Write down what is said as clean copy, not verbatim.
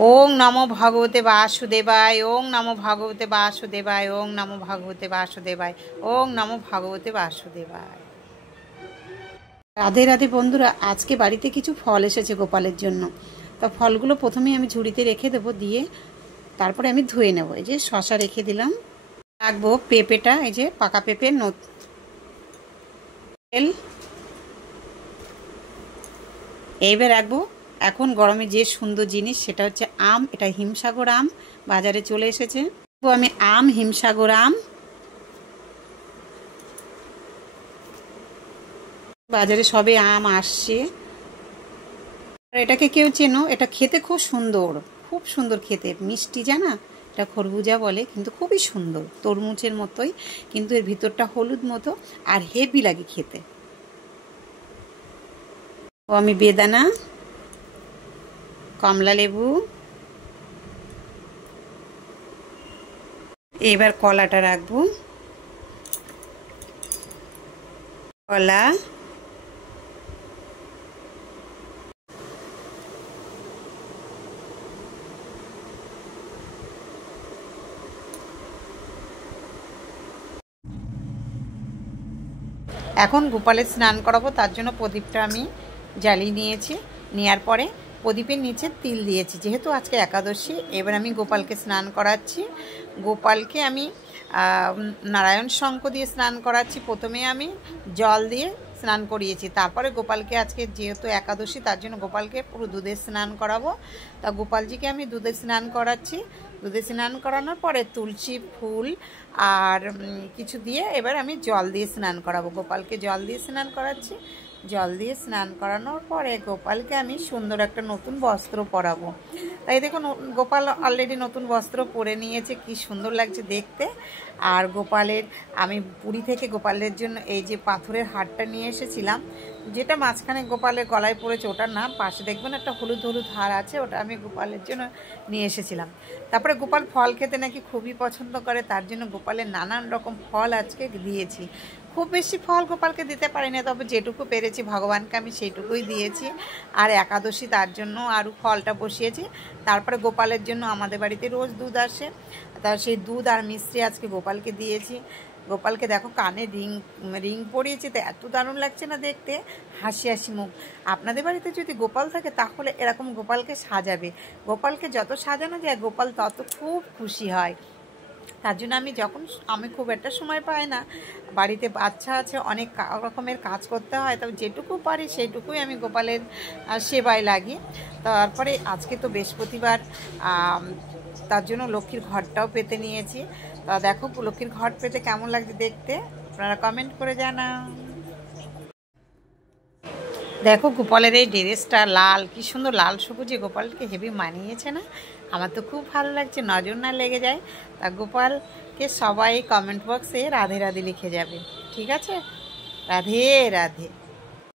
ওং নমো ভগবতে বাসুদেবায়, ওং নমো ভগবতে বাসুদেবায়, ওং নমো ভগবতে বাসুদেবায়, ওং নমো ভগবতে বাসুদেবায়। রাধে রাধে বন্ধুরা, আজকে বাড়িতে কিছু ফল এসেছে গোপালের জন্য। তো ফলগুলো প্রথমেই আমি ঝুড়িতে রেখে দেবো, দিয়ে তারপরে আমি ধুয়ে নেব। এই যে শশা রেখে দিলাম, রাখবো পেঁপেটা, এই যে পাকা পেঁপে তেল। এইবার রাখবো এখন গরমে যে সুন্দর জিনিস, সেটা হচ্ছে আম। এটা হিমসাগর আম বাজারে চলে এসেছে। আমি আম, হিমসাগর আম বাজারে সবে আম আসছে। এটাকে কেউ চেনো? এটা খেতে খুব সুন্দর, খুব সুন্দর খেতে, মিষ্টি জানা। এটা খরবুজা বলে, কিন্তু খুবই সুন্দর, তরমুজের মতোই, কিন্তু এর ভিতরটা হলুদ মতো আর হেভি লাগে খেতে। ও আমি বেদানা, কমলা লেবু, এবার কলাটা রাখবো, কলা, এখন গোপালের স্নান করাবো, তার জন্য প্রদীপটা আমি জ্বালিয়ে নিয়েছি। নেওয়ার পরে প্রদীপের নিচে তিল দিয়েছি, যেহেতু আজকে একাদশী। এবার আমি গোপালকে স্নান করাচ্ছি। গোপালকে আমি নারায়ণ শঙ্খ দিয়ে স্নান করাচ্ছি। প্রথমে আমি জল দিয়ে স্নান করিয়েছি, তারপরে গোপালকে আজকে যেহেতু একাদশী, তার জন্য গোপালকে পুরো দুধে স্নান করাবো। তা গোপালজিকে আমি দুধে স্নান করাচ্ছি। দুধে স্নান করানোর পরে তুলসী ফুল আর কিছু দিয়ে এবার আমি জল দিয়ে স্নান করাবো। গোপালকে জল দিয়ে স্নান করাচ্ছি। জল দিয়ে স্নান করানোর পরে গোপালকে আমি সুন্দর একটা নতুন বস্ত্র পরাবো। তাই দেখুন, গোপাল অলরেডি নতুন বস্ত্র পরে নিয়েছে, কি সুন্দর লাগছে দেখতে। আর গোপালের আমি পুরী থেকে গোপালের জন্য এই যে পাথরের হারটা নিয়ে এসেছিলাম, যেটা মাঝখানে গোপালের গলায় পড়েছে, ওটার না, পাশে দেখবেন একটা হলুদ হলুদ হার আছে, ওটা আমি গোপালের জন্য নিয়ে এসেছিলাম। তারপরে গোপাল ফল খেতে নাকি খুবই পছন্দ করে, তার জন্য গোপালের নানান রকম ফল আজকে দিয়েছি। খুব বেশি ফল গোপালকে দিতে পারি না, তবে যেটুকু পেরেছি ভগবানকে আমি সেইটুকুই দিয়েছি। আর একাদশী, তার জন্য আরও ফলটা বসিয়েছি। তারপরে গোপালের জন্য আমাদের বাড়িতে রোজ দুধ আসে, তার সেই দুধ আর মিষ্টি আজকে গোপালকে দিয়েছি। গোপালকে দেখো কানে রিং পরিয়েছি, তো এত দারুণ লাগছে না দেখতে, হাসি হাসি মুখ। আপনাদের বাড়িতে যদি গোপাল থাকে তাহলে এরকম গোপালকে সাজাবে। গোপালকে যত সাজানো যায় গোপাল তত খুব খুশি হয়। তার জন্য আমি খুব একটা সময় পাই না, বাড়িতে বাচ্চা আছে, অনেক রকমের কাজ করতে হয়, তবে যেটুকু পারি সেইটুকুই আমি গোপালের সেবায় লাগি। তারপরে আজকে তো বৃহস্পতিবার, তার জন্য লক্ষ্মীর ঘরটাও পেতে নিয়েছি। তা দেখো লক্ষ্মীর ঘর পেতে কেমন লাগছে দেখতে, আপনারা কমেন্ট করে জানান। দেখো গোপালের এই ড্রেসটা লাল, কি সুন্দর লাল সবুজে গোপালকে হেভি মানিয়েছে না? আমার তো খুব ভালো লাগছে, নজর না লেগে যায়। তা গোপালকে সবাই কমেন্ট বক্সে রাধে রাধে লিখে যাবে, ঠিক আছে? রাধে রাধে।